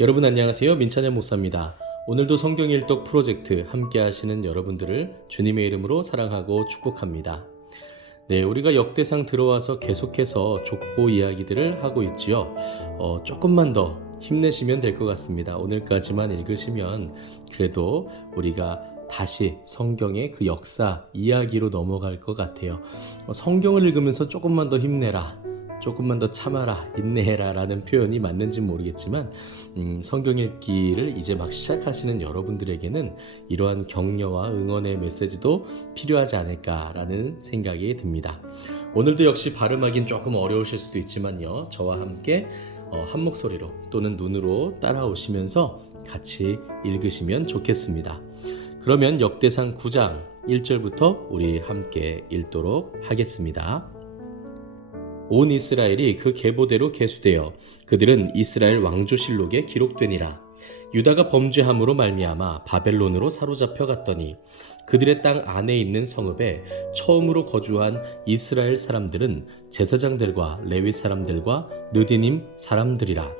여러분 안녕하세요. 민찬현 목사입니다. 오늘도 성경 일독 프로젝트 함께 하시는 여러분들을 주님의 이름으로 사랑하고 축복합니다. 네, 우리가 역대상 들어와서 계속해서 족보 이야기들을 하고 있지요. 조금만 더 힘내시면 될 것 같습니다. 오늘까지만 읽으시면 그래도 우리가 다시 성경의 그 역사 이야기로 넘어갈 것 같아요. 성경을 읽으면서 조금만 더 힘내라, 조금만 더 참아라, 인내해라 라는 표현이 맞는지 모르겠지만 성경 읽기를 이제 막 시작하시는 여러분들에게는 이러한 격려와 응원의 메시지도 필요하지 않을까라는 생각이 듭니다. 오늘도 역시 발음하긴 조금 어려우실 수도 있지만요, 저와 함께 한 목소리로 또는 눈으로 따라오시면서 같이 읽으시면 좋겠습니다. 그러면 역대상 9장 1절부터 우리 함께 읽도록 하겠습니다. 온 이스라엘이 그 계보대로 계수되어 그들은 이스라엘 왕조실록에 기록되니라. 유다가 범죄함으로 말미암아 바벨론으로 사로잡혀 갔더니 그들의 땅 안에 있는 성읍에 처음으로 거주한 이스라엘 사람들은 제사장들과 레위 사람들과 느디님 사람들이라.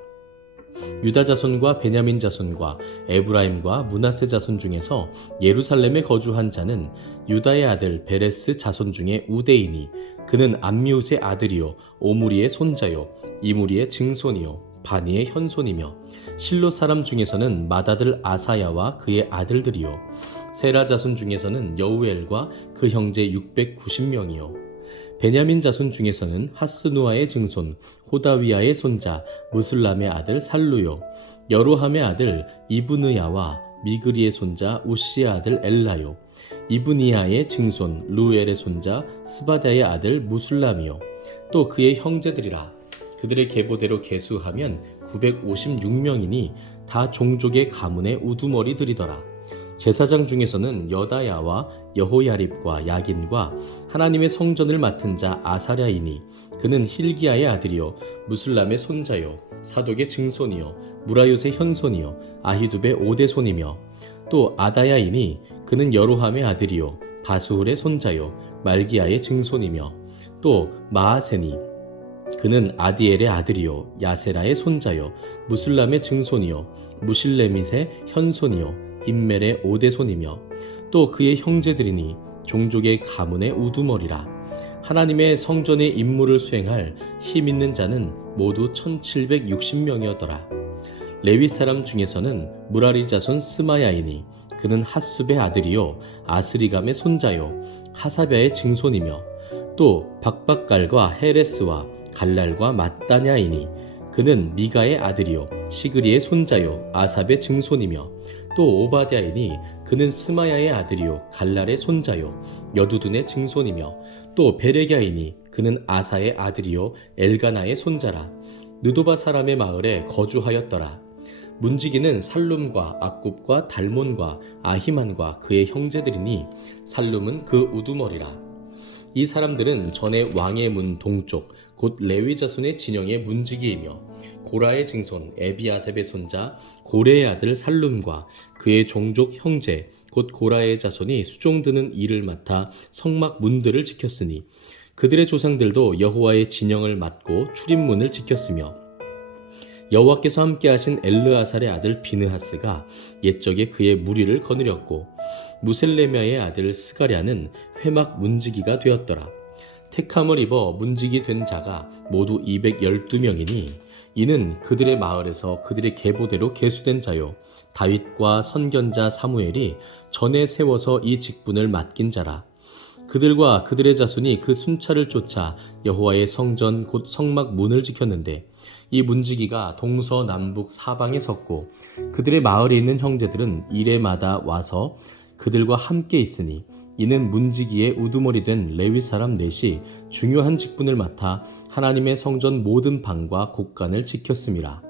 유다 자손과 베냐민 자손과 에브라임과 므낫세 자손 중에서 예루살렘에 거주한 자는 유다의 아들 베레스 자손 중에 우대이니 그는 암미웃의 아들이요 오므리의 손자요 이므리의 증손이요 바니의 현손이며 실로 사람 중에서는 맏아들 아사야와 그의 아들들이요 세라 자손 중에서는 여우엘과 그 형제 690명이요 베냐민 자손 중에서는 하스누아의 증손 호다위아의 손자 무술람의 아들 살루요 여로함의 아들 이브느야와 미그리의 손자 우시의 아들 엘라요 이브니야의 증손 루엘의 손자 스바다의 아들 무술람이요 또 그의 형제들이라. 그들의 계보대로 계수하면 956명이니 다 종족의 가문의 우두머리들이더라. 제사장 중에서는 여다야와 여호야립과 야긴과 하나님의 성전을 맡은 자 아사랴이니 그는 힐기야의 아들이요 무술람의 손자요 사독의 증손이요 무라요의 현손이요 아히두베 오대손이며 또 아다야이니 그는 여로함의 아들이요 바수훌의 손자요 말기야의 증손이며 또 마아세니 그는 아디엘의 아들이요 야세라의 손자요 무술람의 증손이요 무실레밋의 현손이요 인멜의 오대손이며 또 그의 형제들이니 종족의 가문의 우두머리라. 하나님의 성전의 임무를 수행할 힘 있는 자는 모두 1760명이었더라. 레위 사람 중에서는 무라리 자손 스마야이니 그는 핫숲의 아들이요 아스리감의 손자요 하사랴의 증손이며 또 박박갈과 헤레스와 갈랄과 mat다냐이니 그는 미가의 아들이요 시그리의 손자요 아삽의 증손이며 또 오바댜이니 그는 스마야의 아들이요 갈랄의 손자요 여두둔의 증손이며 또 베레갸이니 그는 아사의 아들이요 엘가나의 손자라. 느도바 사람의 마을에 거주하였더라. 문지기는 살룸과 악굽과 달몬과 아히만과 그의 형제들이니 살룸은 그 우두머리라. 이 사람들은 전에 왕의 문 동쪽 곧 레위 자손의 진영의 문지기이며 고라의 증손 에비아셉의 손자 고레의 아들 살룸과 그의 종족 형제 곧 고라의 자손이 수종드는 일을 맡아 성막 문들을 지켰으니 그들의 조상들도 여호와의 진영을 맡고 출입문을 지켰으며 여호와께서 함께하신 엘르아살의 아들 비느하스가 옛적에 그의 무리를 거느렸고 무셀레미아의 아들 스가랴는 회막 문지기가 되었더라. 택함을 입어 문지기 된 자가 모두 212명이니 이는 그들의 마을에서 그들의 계보대로 계수된 자요 다윗과 선견자 사무엘이 전에 세워서 이 직분을 맡긴 자라. 그들과 그들의 자손이 그 순찰을 쫓아 여호와의 성전 곧 성막 문을 지켰는데 이 문지기가 동서남북 사방에 섰고 그들의 마을에 있는 형제들은 이레마다 와서 그들과 함께 있으니 이는 문지기의 우두머리 된 레위 사람 넷이 중요한 직분을 맡아 하나님의 성전 모든 방과 곳간을 지켰음이라.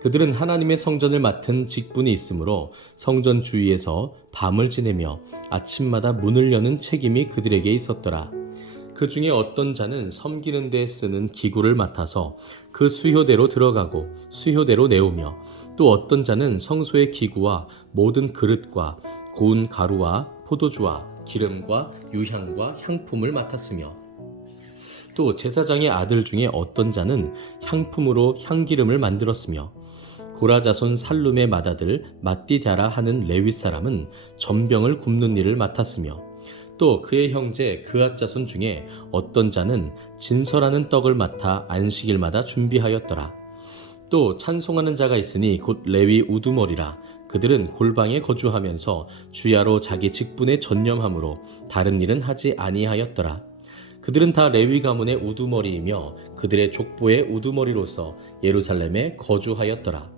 그들은 하나님의 성전을 맡은 직분이 있으므로 성전 주위에서 밤을 지내며 아침마다 문을 여는 책임이 그들에게 있었더라. 그 중에 어떤 자는 섬기는 데 쓰는 기구를 맡아서 그 수효대로 들어가고 수효대로 내오며 또 어떤 자는 성소의 기구와 모든 그릇과 고운 가루와 포도주와 기름과 유향과 향품을 맡았으며 또 제사장의 아들 중에 어떤 자는 향품으로 향기름을 만들었으며 고라 자손 살룸의 맏아들 mat디다라 하는 레위 사람은 전병을 굽는 일을 맡았으며 또 그의 형제 그앗 자손 중에 어떤 자는 진설하는 떡을 맡아 안식일마다 준비하였더라. 또 찬송하는 자가 있으니 곧 레위 우두머리라. 그들은 골방에 거주하면서 주야로 자기 직분에 전념하므로 다른 일은 하지 아니하였더라. 그들은 다 레위 가문의 우두머리이며 그들의 족보의 우두머리로서 예루살렘에 거주하였더라.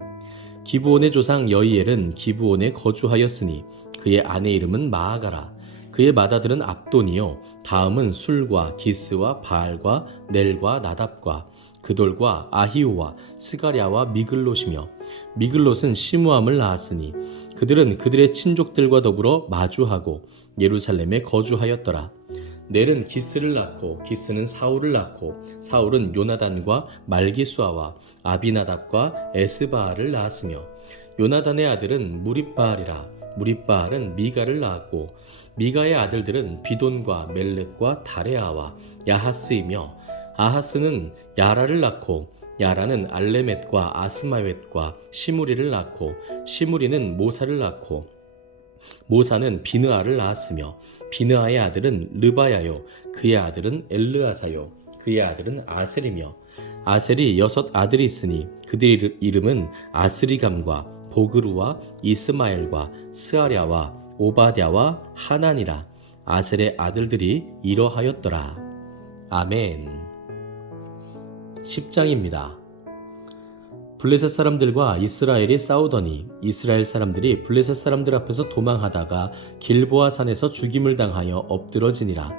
기브온의 조상 여이엘은 기브온에 거주하였으니 그의 아내 이름은 마아가라. 그의 맏아들은 압돈이요 다음은 술과 기스와 바알과 넬과 나답과 그돌과 아히오와 스가랴와 미글롯이며 미글롯은 시므암을 낳았으니 그들은 그들의 친족들과 더불어 마주하고 예루살렘에 거주하였더라. 넬은 기스를 낳고 기스는 사울을 낳고 사울은 요나단과 말기수아와 아비나답과 에스바알을 낳았으며 요나단의 아들은 무립바알이라. 무립바알은 미가를 낳았고 미가의 아들들은 비돈과 멜렉과 다레아와 야하스이며 아하스는 야라를 낳고 야라는 알레멧과 아스마웻과 시무리를 낳고 시무리는 모사를 낳고 모사는 비느아를 낳았으며 비느아의 아들은 르바야요 그의 아들은 엘르아사요 그의 아들은 아셀이며 아셀이 6 아들이 있으니 그들의 이름은 아스리감과 보그루와 이스마엘과 스아랴와 오바댜와 하난이라. 아셀의 아들들이 이러하였더라. 아멘. 10장입니다. 블레셋 사람들과 이스라엘이 싸우더니 이스라엘 사람들이 블레셋 사람들 앞에서 도망하다가 길보아 산에서 죽임을 당하여 엎드러지니라.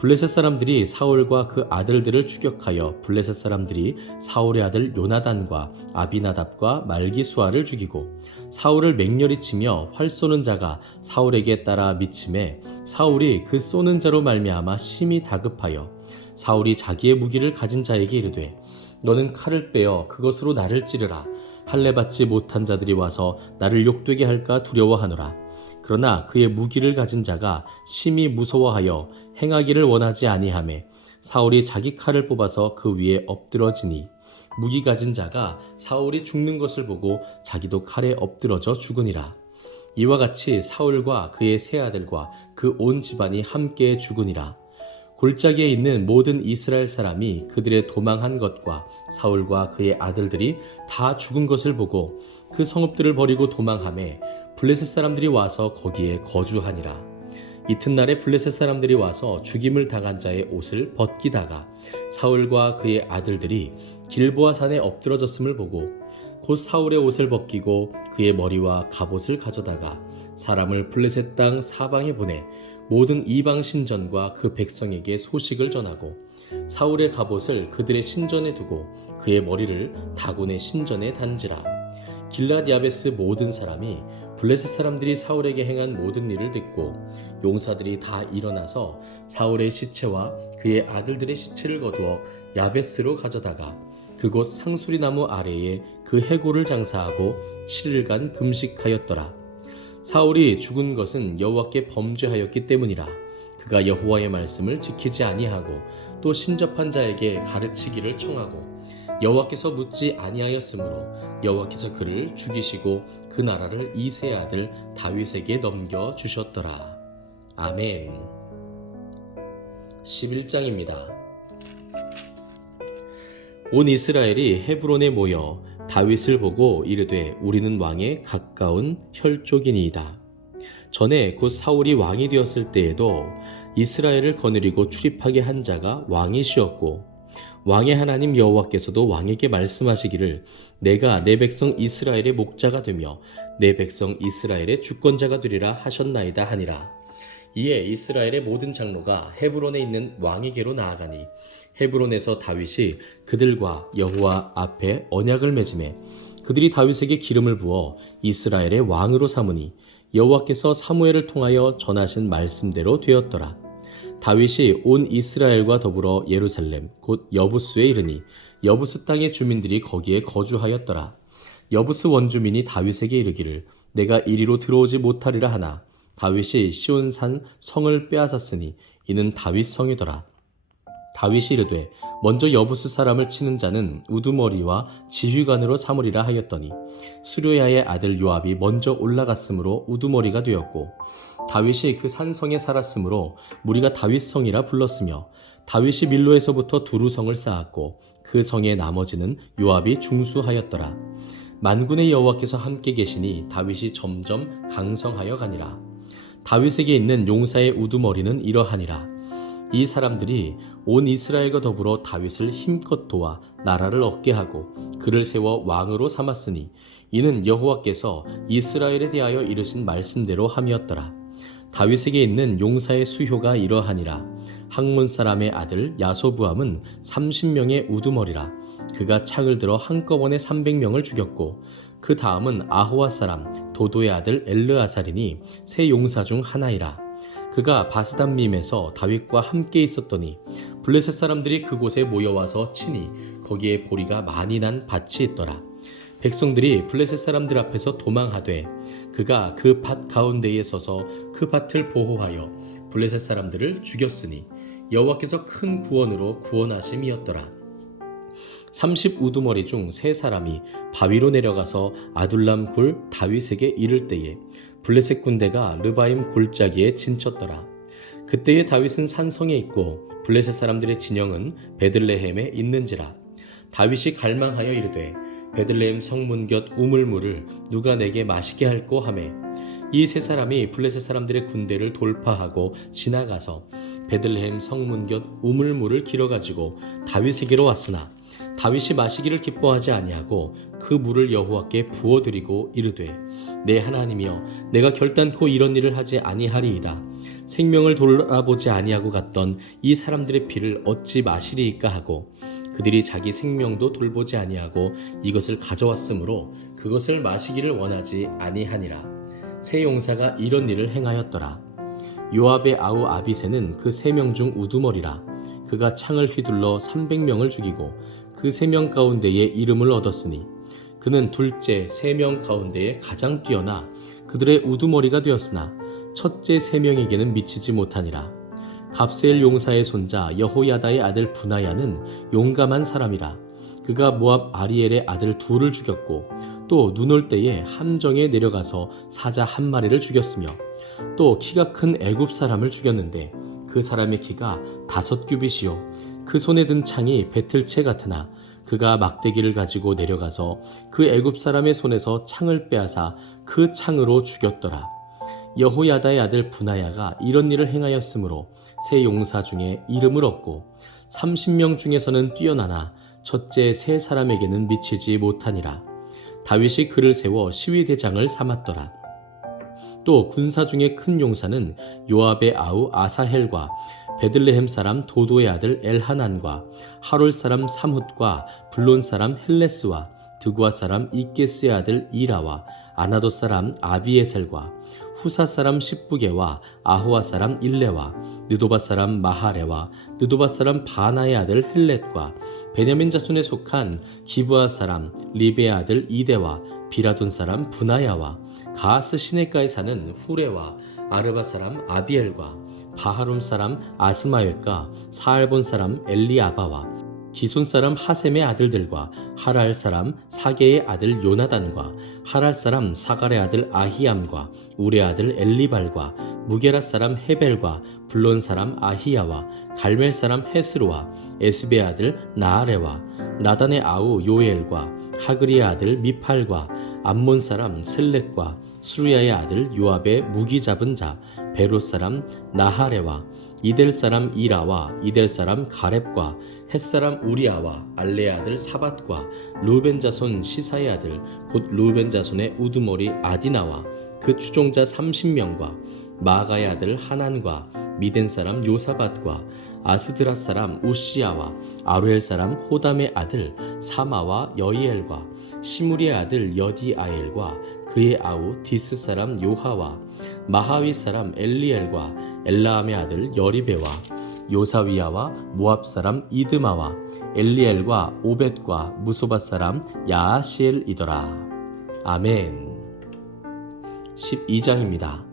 블레셋 사람들이 사울과 그 아들들을 추격하여 블레셋 사람들이 사울의 아들 요나단과 아비나답과 말기수아를 죽이고 사울을 맹렬히 치며 활 쏘는 자가 사울에게 따라 미침에 사울이 그 쏘는 자로 말미암아 심히 다급하여 사울이 자기의 무기를 가진 자에게 이르되 너는 칼을 빼어 그것으로 나를 찌르라. 할례 받지 못한 자들이 와서 나를 욕되게 할까 두려워하노라. 그러나 그의 무기를 가진 자가 심히 무서워하여 행하기를 원하지 아니하매 사울이 자기 칼을 뽑아서 그 위에 엎드러지니 무기 가진 자가 사울이 죽는 것을 보고 자기도 칼에 엎드러져 죽으니라. 이와 같이 사울과 그의 세 아들과 그 온 집안이 함께 죽으니라. 골짜기에 있는 모든 이스라엘 사람이 그들의 도망한 것과 사울과 그의 아들들이 다 죽은 것을 보고 그 성읍들을 버리고 도망하매 블레셋 사람들이 와서 거기에 거주하니라. 이튿날에 블레셋 사람들이 와서 죽임을 당한 자의 옷을 벗기다가 사울과 그의 아들들이 길보아 산에 엎드러졌음을 보고 곧 사울의 옷을 벗기고 그의 머리와 갑옷을 가져다가 사람을 블레셋 땅 사방에 보내 모든 이방 신전과 그 백성에게 소식을 전하고 사울의 갑옷을 그들의 신전에 두고 그의 머리를 다곤의 신전에 단지라. 길랏 야베스 모든 사람이 블레셋 사람들이 사울에게 행한 모든 일을 듣고 용사들이 다 일어나서 사울의 시체와 그의 아들들의 시체를 거두어 야베스로 가져다가 그곳 상수리 나무 아래에 그 해골을 장사하고 7일간 금식하였더라. 사울이 죽은 것은 여호와께 범죄하였기 때문이라. 그가 여호와의 말씀을 지키지 아니하고 또 신접한 자에게 가르치기를 청하고 여호와께서 묻지 아니하였으므로 여호와께서 그를 죽이시고 그 나라를 이새의 아들 다윗에게 넘겨 주셨더라. 아멘. 11장입니다. 온 이스라엘이 헤브론에 모여 다윗을 보고 이르되 우리는 왕에 가까운 혈족이니이다. 전에 곧 사울이 왕이 되었을 때에도 이스라엘을 거느리고 출입하게 한 자가 왕이시었고 왕의 하나님 여호와께서도 왕에게 말씀하시기를 내가 내 백성 이스라엘의 목자가 되며 내 백성 이스라엘의 주권자가 되리라 하셨나이다 하니라. 이에 이스라엘의 모든 장로가 헤브론에 있는 왕에게로 나아가니 헤브론에서 다윗이 그들과 여호와 앞에 언약을 맺음에 그들이 다윗에게 기름을 부어 이스라엘의 왕으로 삼으니 여호와께서 사무엘을 통하여 전하신 말씀대로 되었더라. 다윗이 온 이스라엘과 더불어 예루살렘 곧 여부스에 이르니 여부스 땅의 주민들이 거기에 거주하였더라. 여부스 원주민이 다윗에게 이르기를 내가 이리로 들어오지 못하리라 하나 다윗이 시온산 성을 빼앗았으니 이는 다윗 성이더라. 다윗이 이르되 먼저 여부스 사람을 치는 자는 우두머리와 지휘관으로 삼으리라 하였더니 수르야의 아들 요압이 먼저 올라갔으므로 우두머리가 되었고 다윗이 그 산성에 살았으므로 무리가 다윗성이라 불렀으며 다윗이 밀로에서부터 두루 성을 쌓았고 그 성의 나머지는 요압이 중수하였더라. 만군의 여호와께서 함께 계시니 다윗이 점점 강성하여 가니라. 다윗에게 있는 용사의 우두머리는 이러하니라. 이 사람들이 온 이스라엘과 더불어 다윗을 힘껏 도와 나라를 얻게 하고 그를 세워 왕으로 삼았으니 이는 여호와께서 이스라엘에 대하여 이르신 말씀대로 함이었더라. 다윗에게 있는 용사의 수효가 이러하니라. 학몬 사람의 아들 야소부함은 30명의 우두머리라. 그가 창을 들어 한꺼번에 300명을 죽였고 그 다음은 아호와 사람 도도의 아들 엘르아살이니 세 용사 중 하나이라. 그가 바스담밈에서 다윗과 함께 있었더니 블레셋 사람들이 그곳에 모여와서 치니 거기에 보리가 많이 난 밭이 있더라. 백성들이 블레셋 사람들 앞에서 도망하되 그가 그 밭 가운데에 서서 그 밭을 보호하여 블레셋 사람들을 죽였으니 여호와께서 큰 구원으로 구원하심이었더라. 30우두머리 중 세 사람이 바위로 내려가서 아둘람 굴 다윗에게 이를 때에 블레셋 군대가 르바임 골짜기에 진쳤더라. 그때에 다윗은 산성에 있고 블레셋 사람들의 진영은 베들레헴에 있는지라. 다윗이 갈망하여 이르되 베들레헴 성문 곁 우물물을 누가 내게 마시게 할꼬 하매 이 세 사람이 블레셋 사람들의 군대를 돌파하고 지나가서 베들레헴 성문 곁 우물물을 길어가지고 다윗에게로 왔으나 다윗이 마시기를 기뻐하지 아니하고 그 물을 여호와께 부어드리고 이르되 내 하나님이여 내가 결단코 이런 일을 하지 아니하리이다. 생명을 돌아보지 아니하고 갔던 이 사람들의 피를 어찌 마시리이까 하고 그들이 자기 생명도 돌보지 아니하고 이것을 가져왔으므로 그것을 마시기를 원하지 아니하니라. 세 용사가 이런 일을 행하였더라. 요압의 아우 아비새는 그 3명 중 우두머리라. 그가 창을 휘둘러 300명을 죽이고 그 3명 가운데에 이름을 얻었으니 그는 둘째 3명 가운데에 가장 뛰어나 그들의 우두머리가 되었으나 첫째 3명에게는 미치지 못하니라. 갑세엘 용사의 손자 여호야다의 아들 분하야는 용감한 사람이라. 그가 모압 아리엘의 아들 둘을 죽였고 또 눈 올 때에 함정에 내려가서 사자 한 마리를 죽였으며 또 키가 큰 애굽 사람을 죽였는데 그 사람의 키가 5규빗이요 그 손에 든 창이 배틀채 같으나 그가 막대기를 가지고 내려가서 그 애굽 사람의 손에서 창을 빼앗아 그 창으로 죽였더라. 여호야다의 아들 분하야가 이런 일을 행하였으므로 세 용사 중에 이름을 얻고 30명 중에서는 뛰어나나 첫째 세 사람에게는 미치지 못하니라. 다윗이 그를 세워 시위대장을 삼았더라. 또 군사 중에 큰 용사는 요압의 아우 아사헬과 베들레헴 사람 도도의 아들 엘하난과 하롤 사람 삼훗과 블론 사람 헬레스와 드구아 사람 이게스의 아들 이라와 아나도 사람 아비에셀과 후사 사람 십부게와 아호와 사람 일레와 느도바 사람 마하레와 느도바 사람 바나의 아들 헬렛과 베냐민 자손에 속한 기브아 사람 리베의 아들 이데와 비라돈 사람 분하야와 가하스 시내가에 사는 후레와 아르바 사람 아비엘과 바하룸 사람 아스마웻과 사알본 사람 엘리아바와 기손 사람 하셈의 아들들과 하랄 사람 사게의 아들 요나단과 하랄 사람 사갈의 아들 아히암과 우레 아들 엘리발과 무게라 사람 헤벨과 블론 사람 아히야와 갈멜 사람 헤스로와 에스베의 아들 나아레와 나단의 아우 요엘과 하그리의 아들 미팔과 암몬 사람 슬렉과 수르야의 아들 요압의 무기 잡은 자 베롯 사람 나하레와 이델 사람 이라와 이델 사람 가렙과 헷 사람 우리아와 알레의 아들 사밧과 루벤 자손 시사의 아들 곧 루벤 자손의 우두머리 아디나와 그 추종자 30명과 마가의 아들 하난과 미덴 사람 요사밧과 아스드라 사람 우시아와 아루엘 사람 호담의 아들 사마와 여이엘과 시무리의 아들 여디아엘과 그의 아우 디스 사람 요하와 마하위 사람 엘리엘과 엘라함의 아들 여리베와 요사위아와 모압 사람 이드마와 엘리엘과 오벳과 무소바 사람 야아시엘이더라. 아멘. 12장입니다.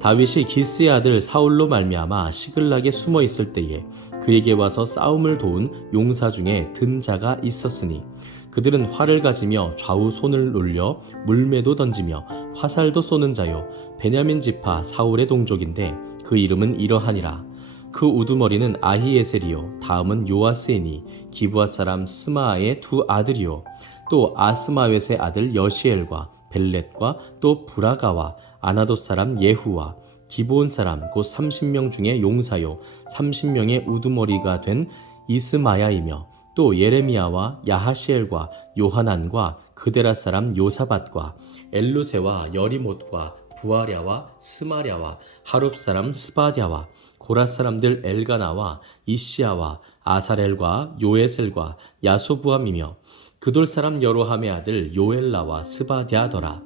다윗이 기스의 아들 사울로 말미암아 시글락에 숨어 있을 때에 그에게 와서 싸움을 도운 용사 중에 든 자가 있었으니 그들은 활을 가지며 좌우 손을 놀려 물매도 던지며 화살도 쏘는 자요 베냐민 지파 사울의 동족인데 그 이름은 이러하니라. 그 우두머리는 아히에셀이요 다음은 요아스이니 기브앗 사람 스마아의 두 아들이요 또 아스마웻의 아들 여시엘과 벨렛과 또 브라가와 아나돗 사람 예후와 기브온 사람 곧 30명 중에 용사요 30명의 우두머리가 된 이스마야이며 또 예레미야와 야하시엘과 요하난과 그데라 사람 요사밧과 엘루세와 여리못과 부아랴와 스마랴와 하룹 사람 스바랴와 고라 사람들 엘가나와 이시야와 아사렐과 요에셀과 야소부함이며 그돌 사람 여로함의 아들 요엘라와 스바랴더라.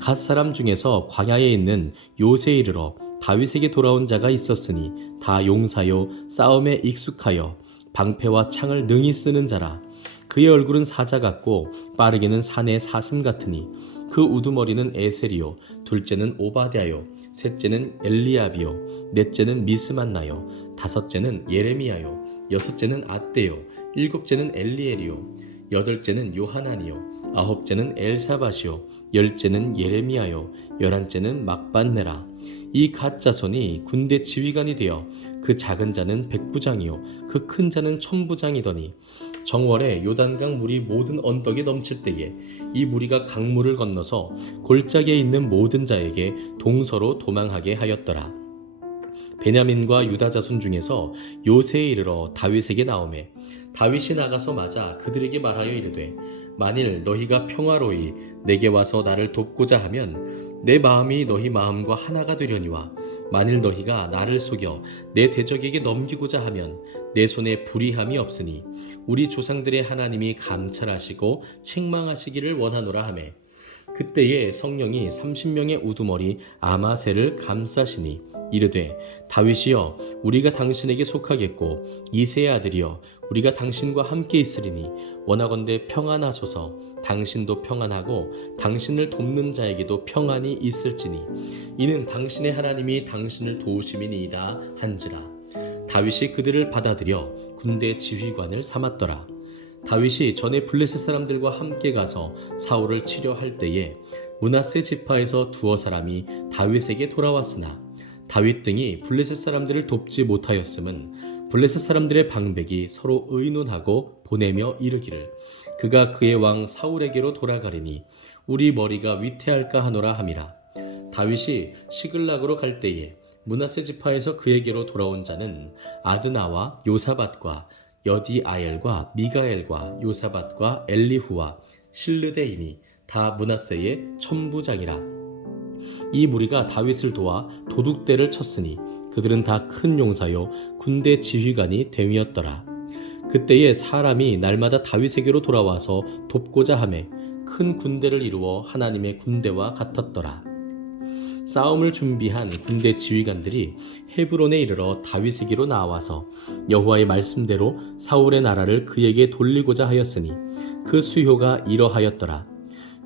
갓 사람 중에서 광야에 있는 요새에 이르러 다윗에게 돌아온 자가 있었으니 다 용사요 싸움에 익숙하여 방패와 창을 능히 쓰는 자라. 그의 얼굴은 사자 같고 빠르게는 산의 사슴 같으니 그 우두머리는 에셀이요 둘째는 오바댜요 셋째는 엘리압이요 넷째는 미스만나요 다섯째는 예레미야요 여섯째는 앗대요 일곱째는 엘리엘이요 여덟째는 요하난이요 아홉째는 엘사밧이요 열째는 예레미야요 열한째는 막반네라. 이 갓 자손이 군대 지휘관이 되어 그 작은 자는 백부장이요 그 큰 자는 천부장이더니 정월에 요단강 물이 모든 언덕에 넘칠 때에 이 무리가 강물을 건너서 골짜기에 있는 모든 자에게 동서로 도망하게 하였더라. 베냐민과 유다 자손 중에서 요새에 이르러 다윗에게 나오매 다윗이 나가서 맞아 그들에게 말하여 이르되 만일 너희가 평화로이 내게 와서 나를 돕고자 하면 내 마음이 너희 마음과 하나가 되려니와 만일 너희가 나를 속여 내 대적에게 넘기고자 하면 내 손에 불의함이 없으니 우리 조상들의 하나님이 감찰하시고 책망하시기를 원하노라 하매 그때에 성령이 30명의 우두머리 아마새를 감싸시니 이르되 다윗이여 우리가 당신에게 속하겠고 이새의 아들이여 우리가 당신과 함께 있으리니 원하건대 평안하소서. 당신도 평안하고 당신을 돕는 자에게도 평안이 있을지니 이는 당신의 하나님이 당신을 도우심이니이다 한지라. 다윗이 그들을 받아들여 군대 지휘관을 삼았더라. 다윗이 전에 블레셋 사람들과 함께 가서 사울을 치려할 때에 므낫세 지파에서 두어 사람이 다윗에게 돌아왔으나 다윗 등이 블레셋 사람들을 돕지 못하였음은 블레셋 사람들의 방백이 서로 의논하고 보내며 이르기를 그가 그의 왕 사울에게로 돌아가리니 우리 머리가 위태할까 하노라 함이라. 다윗이 시글락으로 갈 때에 므낫세 지파에서 그에게로 돌아온 자는 아드나와 요사밧과 여디아엘과 미가엘과 요사밧과 엘리후와 실르데이니 다 므낫세의 천부장이라. 이 무리가 다윗을 도와 도둑대를 쳤으니 그들은 다 큰 용사요 군대 지휘관이 됨이었더라. 그때에 사람이 날마다 다윗에게로 돌아와서 돕고자 하매 큰 군대를 이루어 하나님의 군대와 같았더라. 싸움을 준비한 군대 지휘관들이 헤브론에 이르러 다윗에게로 나와서 여호와의 말씀대로 사울의 나라를 그에게 돌리고자 하였으니 그 수효가 이러하였더라.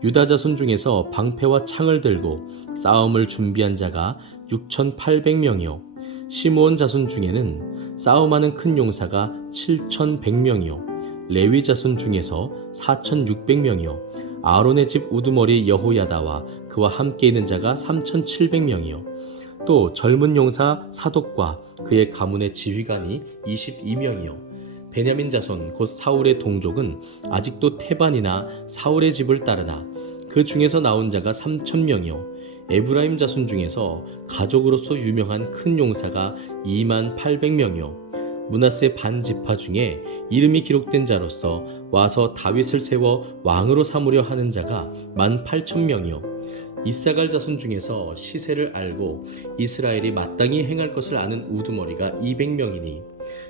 유다 자손 중에서 방패와 창을 들고 싸움을 준비한 자가 6,800명이요 시므온 자손 중에는 싸움하는 큰 용사가 7,100명이요 레위 자손 중에서 4,600명이요 아론의 집 우두머리 여호야다와 그와 함께 있는 자가 3,700명이요 또 젊은 용사 사독과 그의 가문의 지휘관이 22명이요 베냐민 자손 곧 사울의 동족은 아직도 태반이나 사울의 집을 따르나 그 중에서 나온 자가 3,000명이요 에브라임 자손 중에서 가족으로서 유명한 큰 용사가 28,000명이요 므낫세 반지파 중에 이름이 기록된 자로서 와서 다윗을 세워 왕으로 삼으려 하는 자가 18,000명이요 이사갈 자손 중에서 시세를 알고 이스라엘이 마땅히 행할 것을 아는 우두머리가 200명이니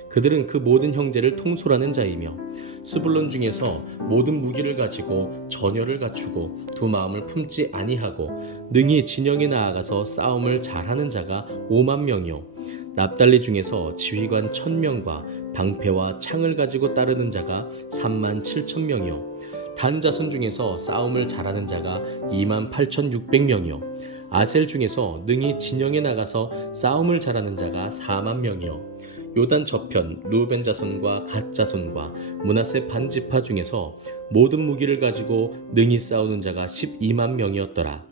그들은 그 모든 형제를 통솔하는 자이며 스불론 중에서 모든 무기를 가지고 전열을 갖추고 두 마음을 품지 아니하고 능히 진영에 나아가서 싸움을 잘하는 자가 50,000명이요 납달리 중에서 지휘관 1,000명과 방패와 창을 가지고 따르는 자가 37,000명이요 단 자손 중에서 싸움을 잘하는 자가 28,600명이요 아셀 중에서 능히 진영에 나가서 싸움을 잘하는 자가 40,000명이요 요단 저편 르우벤 자손과 갓 자손과 므낫세 반지파 중에서 모든 무기를 가지고 능히 싸우는 자가 12만 명이었더라.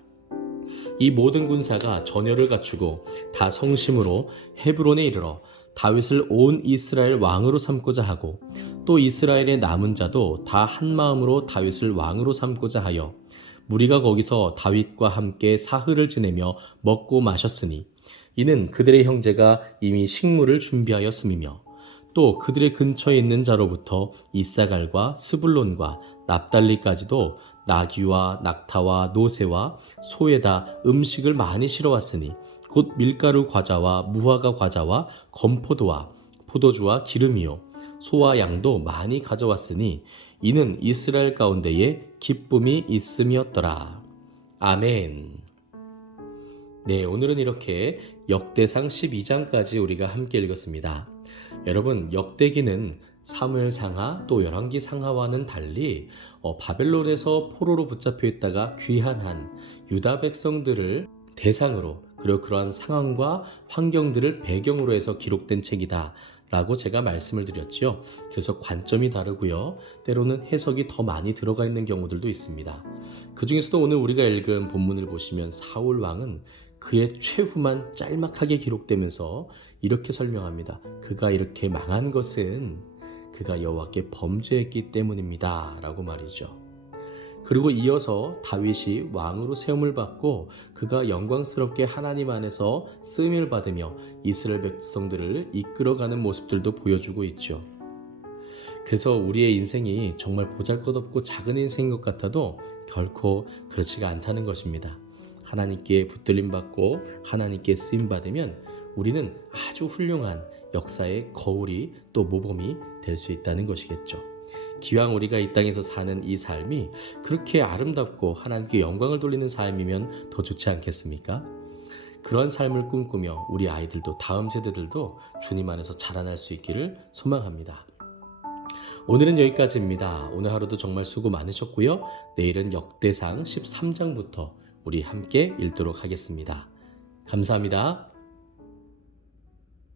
이 모든 군사가 전열을 갖추고 다 성심으로 헤브론에 이르러 다윗을 온 이스라엘 왕으로 삼고자 하고 또 이스라엘의 남은 자도 다 한 마음으로 다윗을 왕으로 삼고자 하여 무리가 거기서 다윗과 함께 사흘을 지내며 먹고 마셨으니 이는 그들의 형제가 이미 식물을 준비하였음이며 또 그들의 근처에 있는 자로부터 이사갈과 스불론과 납달리까지도 나귀와 낙타와 노새와 소에다 음식을 많이 실어왔으니 곧 밀가루 과자와 무화과 과자와 건포도와 포도주와 기름이요 소와 양도 많이 가져왔으니 이는 이스라엘 가운데에 기쁨이 있음이었더라. 아멘. 네, 오늘은 이렇게 역대상 12장까지 우리가 함께 읽었습니다. 여러분, 역대기는 사무엘상하 또 열왕기상하와는 달리 바벨론에서 포로로 붙잡혀 있다가 귀환한 유다 백성들을 대상으로 그리고 그러한 상황과 환경들을 배경으로 해서 기록된 책이다 라고 제가 말씀을 드렸죠. 그래서 관점이 다르고요. 때로는 해석이 더 많이 들어가 있는 경우들도 있습니다. 그 중에서도 오늘 우리가 읽은 본문을 보시면 사울 왕은 그의 최후만 짤막하게 기록되면서 이렇게 설명합니다. 그가 이렇게 망한 것은 그가 여호와께 범죄했기 때문입니다 라고 말이죠. 그리고 이어서 다윗이 왕으로 세움을 받고 그가 영광스럽게 하나님 안에서 쓰임을 받으며 이스라엘 백성들을 이끌어가는 모습들도 보여주고 있죠. 그래서 우리의 인생이 정말 보잘것없고 작은 인생인 것 같아도 결코 그렇지가 않다는 것입니다. 하나님께 붙들림 받고 하나님께 쓰임 받으면 우리는 아주 훌륭한 역사의 거울이 또 모범이 될 수 있다는 것이겠죠. 기왕 우리가 이 땅에서 사는 이 삶이 그렇게 아름답고 하나님께 영광을 돌리는 삶이면 더 좋지 않겠습니까? 그런 삶을 꿈꾸며 우리 아이들도 다음 세대들도 주님 안에서 자라날 수 있기를 소망합니다. 오늘은 여기까지입니다. 오늘 하루도 정말 수고 많으셨고요. 내일은 역대상 13장부터 우리 함께 읽도록 하겠습니다. 감사합니다.